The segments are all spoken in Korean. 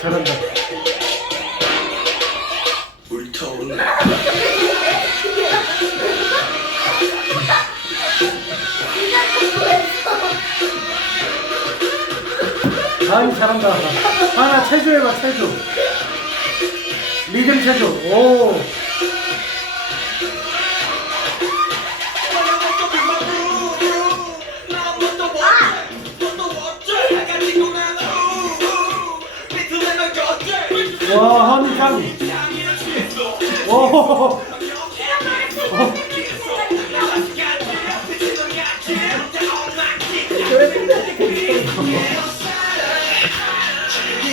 잘한다. 불타오르네 아이 잘한다. 하나 체조해봐 체조. 리듬 체조. 오. 와 한참. 오.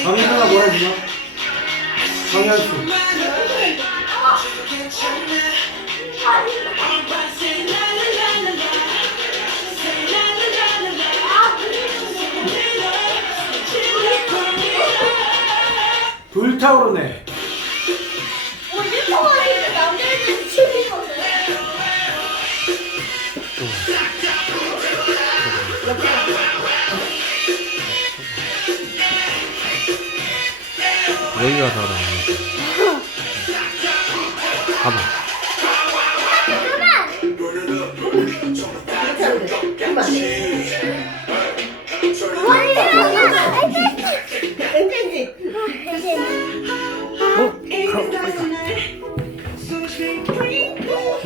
강현아가 뭐라 해주나? 강현수. 불타오르네. 여기가 더 나아. 가봐.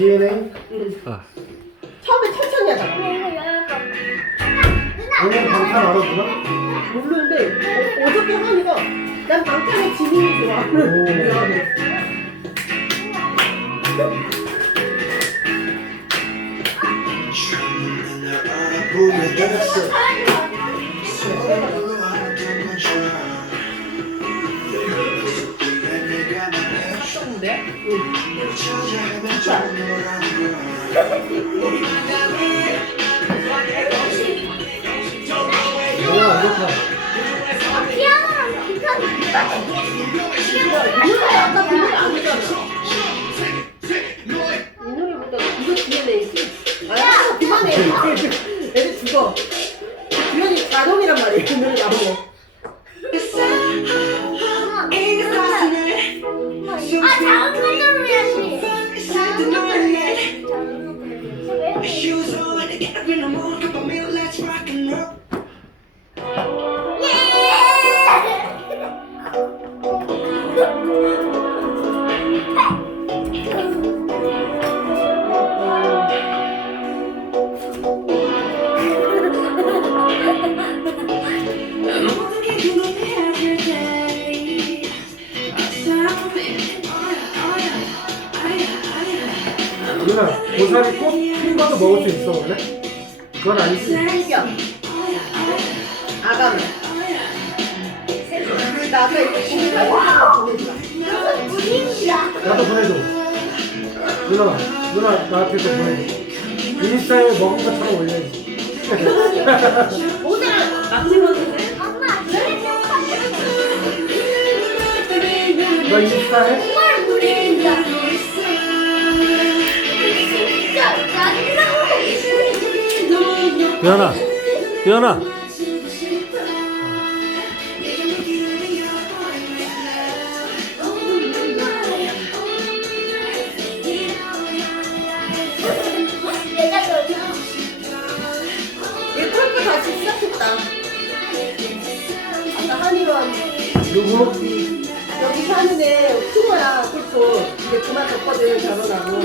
DNA. 아, 처음에 천천히 하다가 오늘 방탄 알아보나? 모르는데 어, 어저께 하니까 난 방탄의 지민이 좋아. 그래. 보면 되겠어 뭐야 안 좋다. 이노래 아까 그 노래 안 했잖아. 이 누나 고사리 꽃핀 것도 먹을 수 있어 원래? 그건 아니지. 생겨. 아가미. 보내주라. 나도 보내줘. 누나 누나 나한테 도 보내줘. 인스타에 먹은 것처럼 올려야지. 너 인스타에? 연아, 연아. 내가 누구? 여기 사는 애 친구야 골프 이제 그만 뒀거든 결혼하고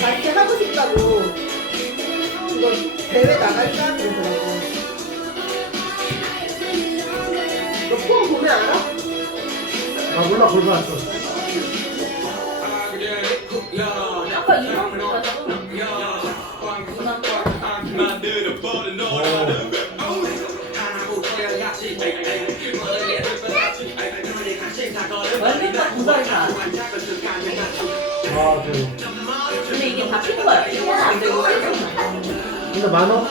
같이 하고 싶다고 이거 대회 나갈까 그러더라고 너폼 보면 알아? 아 몰라 골반 안 써. 아까 이런 거 가지고 완전 다 구설사. 아 그래. 근데 이게 다 핀 거야. 이거 안 되고 근데 만원?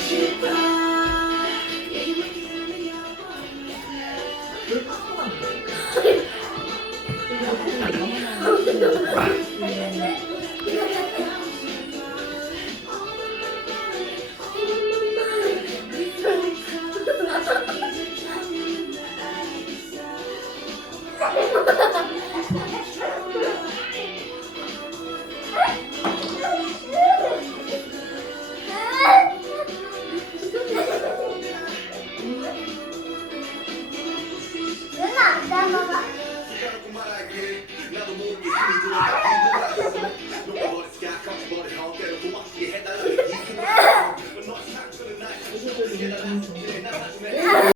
싶어. Thank you.